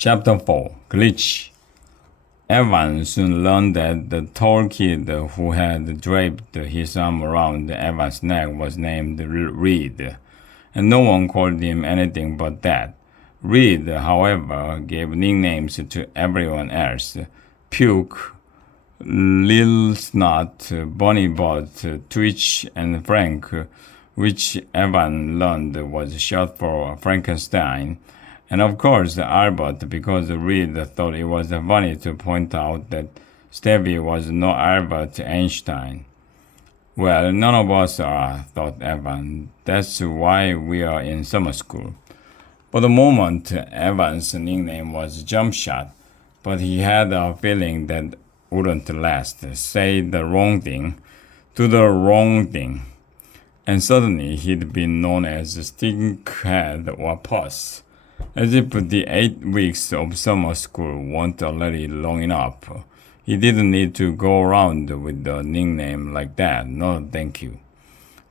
Chapter 4 Glitch. Evan soon learned that the tall kid who had draped his arm around Evan's neck was named Reed, and no one called him anything but that. Reed, however, gave nicknames to everyone else: Puke, Lil Snot, Bunny Butt, Twitch, and Frank, which Evan learned was short for Frankenstein. And of course, Albert, because Reed thought it was funny to point out that Stevie was no Albert Einstein. Well, none of us are, thought Evan. That's why we are in summer school. For the moment, Evan's nickname was Jump Shot, but he had a feeling that wouldn't last. Say the wrong thing to the wrong thing. And suddenly he'd been known as Stinkhead or Puss. As if the 8 weeks of summer school weren't already long enough. He didn't need to go around with a nickname like that. No, thank you.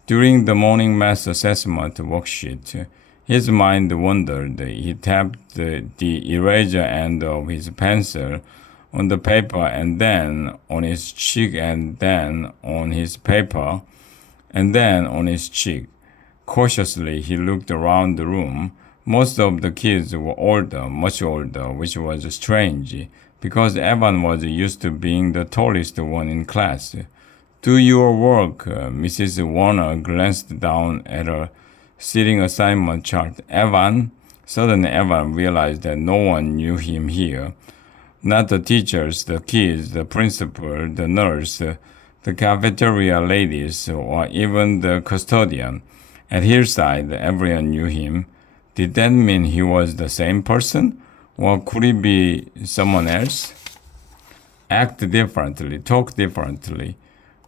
During the morning math assessment worksheet, his mind wandered. He tapped the eraser end of his pencil on the paper and then on his cheek and then on his paper and then on his cheek. Cautiously, he looked around the room. Most of the kids were older, much older, which was strange, because Evan was used to being the tallest one in class. Do your work. Mrs. Warner glanced down at her sitting assignment chart. Evan? Suddenly Evan realized that no one knew him here. Not the teachers, the kids, the principal, the nurse, the cafeteria ladies, or even the custodian. At Hillside, everyone knew him. Did that mean he was the same person? Or could he be someone else? Act differently, talk differently,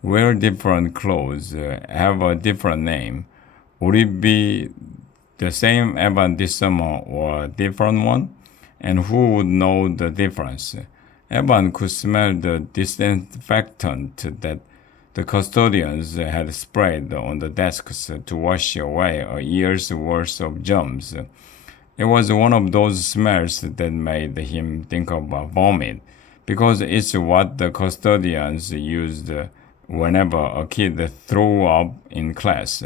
wear different clothes, have a different name. Would it be the same Evan this summer or a different one? And who would know the difference? Evan could smell the disinfectant that the custodians had sprayed on the desks to wash away a year's worth of germs. It was one of those smells that made him think of vomit, because it's what the custodians used whenever a kid threw up in class.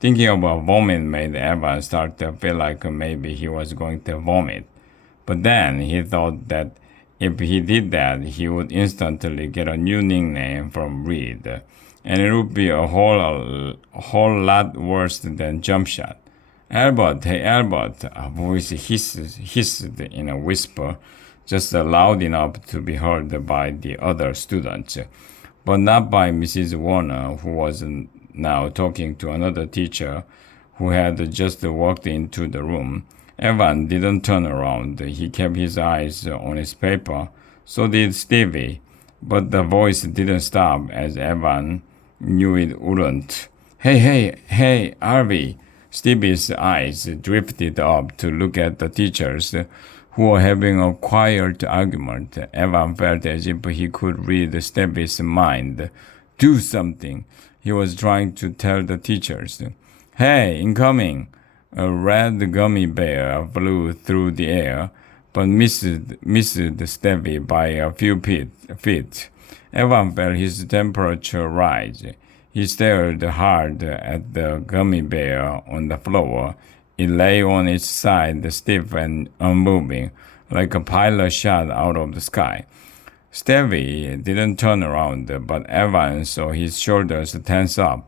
Thinking about vomit made Evan start to feel like maybe he was going to vomit. But then he thought that if he did that, he would instantly get a new nickname from Reed, and it would be a whole lot worse than Jump Shot. Albert, hey Albert, a voice hissed in a whisper, just loud enough to be heard by the other students, but not by Mrs. Warner, who was now talking to another teacher who had just walked into the room. Evan didn't turn around. He kept his eyes on his paper. So did Stevie. But the voice didn't stop, as Evan knew it wouldn't. Hey, Harvey. Stevie's eyes drifted up to look at the teachers who were having a quiet argument. Evan felt as if he could read Stevie's mind. Do something, he was trying to tell the teachers. Hey, incoming. A red gummy bear flew through the air, but missed Stevie by a few feet. Evan felt his temperature rise. He stared hard at the gummy bear on the floor. It lay on its side, stiff and unmoving, like a pilot shot out of the sky. Stevie didn't turn around, but Evan saw his shoulders tense up.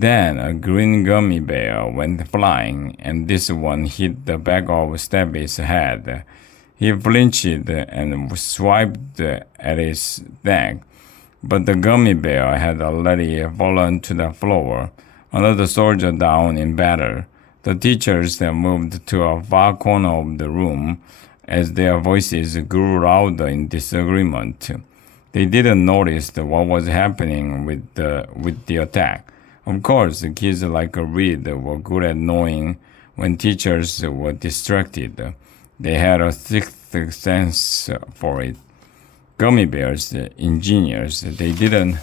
Then a green gummy bear went flying, and this one hit the back of Stevie's head. He flinched and swiped at his neck, but the gummy bear had already fallen to the floor, another soldier down in battle. The teachers moved to a far corner of the room as their voices grew louder in disagreement. They didn't notice what was happening with the attack. Of course, kids like Reed were good at knowing when teachers were distracted. They had a sixth sense for it. Gummy bears, ingenious, they didn't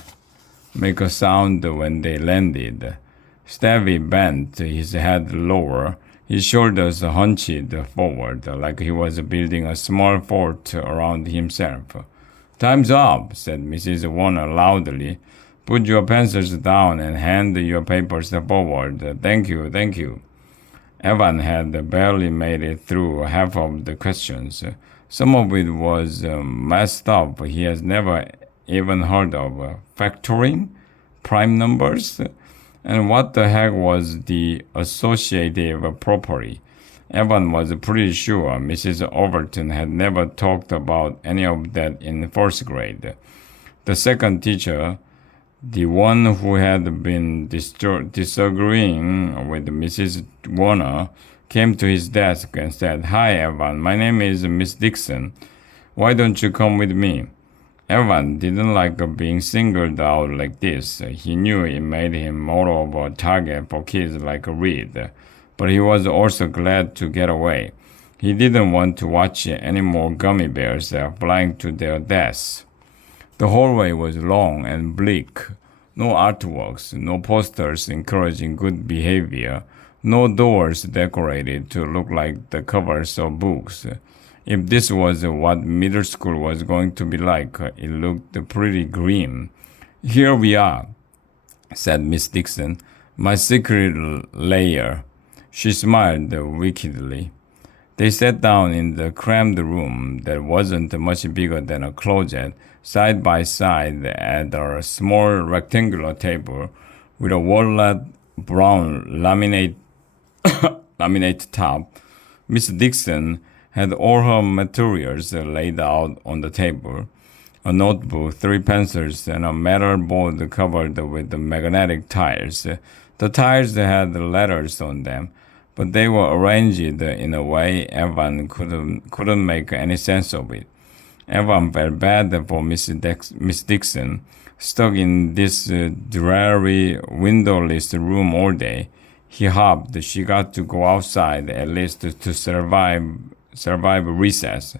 make a sound when they landed. Stevie bent his head lower. His shoulders hunched forward, like he was building a small fort around himself. "Time's up," said Mrs. Warner loudly. "Put your pencils down and hand your papers forward. Thank you, thank you." Evan had barely made it through half of the questions. Some of it was messed up. He has never even heard of factoring, prime numbers, and what the heck was the associative property. Evan was pretty sure Mrs. Overton had never talked about any of that in first grade. The second teacher, the one who had been disagreeing with Mrs. Warner, came to his desk and said, "Hi, Evan. My name is Miss Dixon. Why don't you come with me?" Evan didn't like being singled out like this. He knew it made him more of a target for kids like Reed, but he was also glad to get away. He didn't want to watch any more gummy bears flying to their deaths. The hallway was long and bleak. No artworks, no posters encouraging good behavior, no doors decorated to look like the covers of books. If this was what middle school was going to be like, it looked pretty grim. "Here we are," said Miss Dixon, "my secret lair." She smiled wickedly. They sat down in the crammed room that wasn't much bigger than a closet, side by side at a small rectangular table with a walnut brown laminate top. Miss Dixon had all her materials laid out on the table: a notebook, 3 pencils, and a metal board covered with magnetic tiles. The tiles had letters on them, but they were arranged in a way Evan couldn't make any sense of it. Evan felt bad for Miss Dixon, stuck in this dreary, windowless room all day. He hoped she got to go outside at least to survive recess.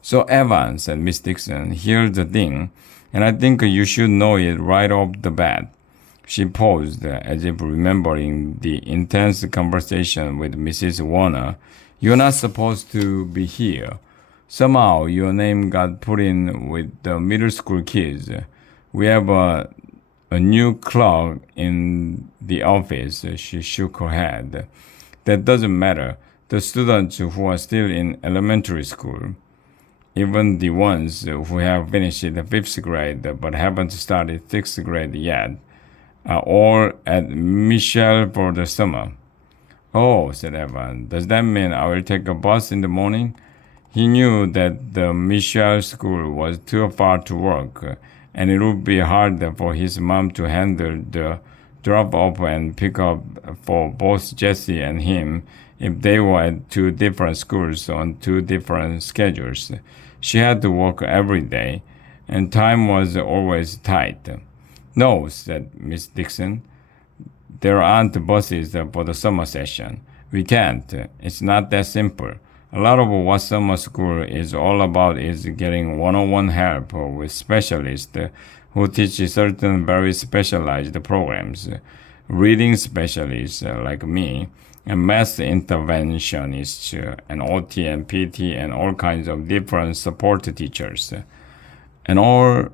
"So, Evan," said Miss Dixon, "here's the thing, and I think you should know it right off the bat." She paused, as if remembering the intense conversation with Mrs. Warner. "You're not supposed to be here. Somehow your name got put in with the middle school kids. We have a new clerk in the office." She shook her head. "That doesn't matter. The students who are still in elementary school, even the ones who have finished the 5th grade but haven't started 6th grade yet, are all at Michelle for the summer." "Oh," said Evan, "does that mean I will take a bus in the morning?" He knew that the Michelle school was too far to walk, and it would be hard for his mom to handle the drop-off and pick-up for both Jesse and him if they were at 2 different schools on 2 different schedules. She had to work every day, and time was always tight. "No," said Miss Dixon, "there aren't buses for the summer session. We can't. It's not that simple. A lot of what summer school is all about is getting one-on-one help with specialists who teach certain very specialized programs, reading specialists like me, and math interventionists, and OT and PT, and all kinds of different support teachers. And all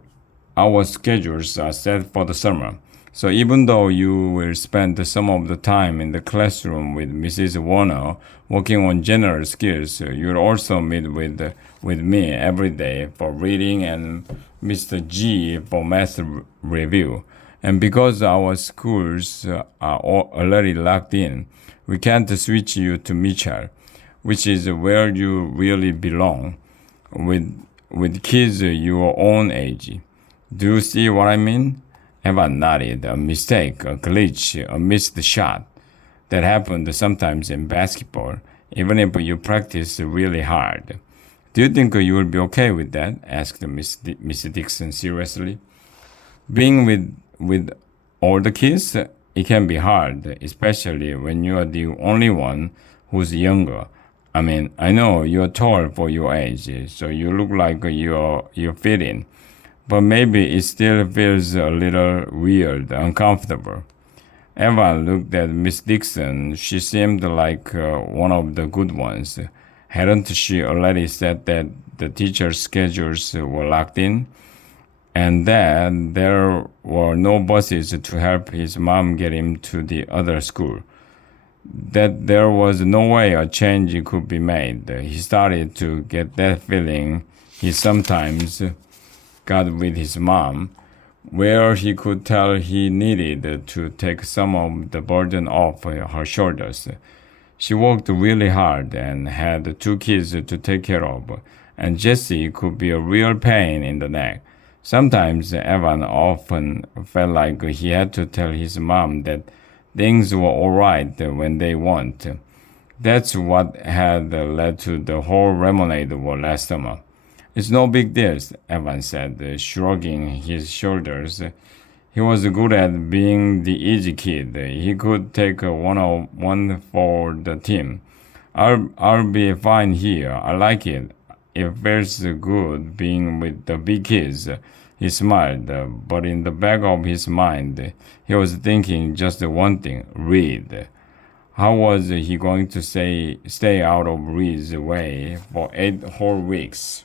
our schedules are set for the summer. So even though you will spend some of the time in the classroom with Mrs. Warner working on general skills, you'll also meet with me every day for reading and Mr. G for math review. And because our schools are already locked in, we can't switch you to Mitchell, which is where you really belong, with kids your own age. Do you see what I mean?" Evan nodded. "A mistake, a glitch, a missed shot. That happened sometimes in basketball, even if you practice really hard." "Do you think you will be okay with that?" asked Miss Dixon seriously. "Being with all the kids, it can be hard, especially when you are the only one who's younger. I mean, I know you're tall for your age, so you look like you fit in. But maybe it still feels a little weird, uncomfortable." Evan looked at Miss Dixon. She seemed like one of the good ones. Hadn't she already said that the teachers' schedules were locked in? And that there were no buses to help his mom get him to the other school? That there was no way a change could be made. He started to get that feeling he sometimes got with his mom, where he could tell he needed to take some of the burden off her shoulders. She worked really hard and had two kids to take care of, and Jesse could be a real pain in the neck. Sometimes Evan often felt like he had to tell his mom that things were all right when they weren't. That's what had led to the whole lemonade war last summer. It's no big deal, Evan said, shrugging his shoulders. He was good at being the easy kid. He could take a one-on-one for the team. I'll be fine here. I like it. It feels good being with the big kids. He smiled, but in the back of his mind, he was thinking just one thing: Reed. How was he going to stay out of Reed's way for 8 whole weeks?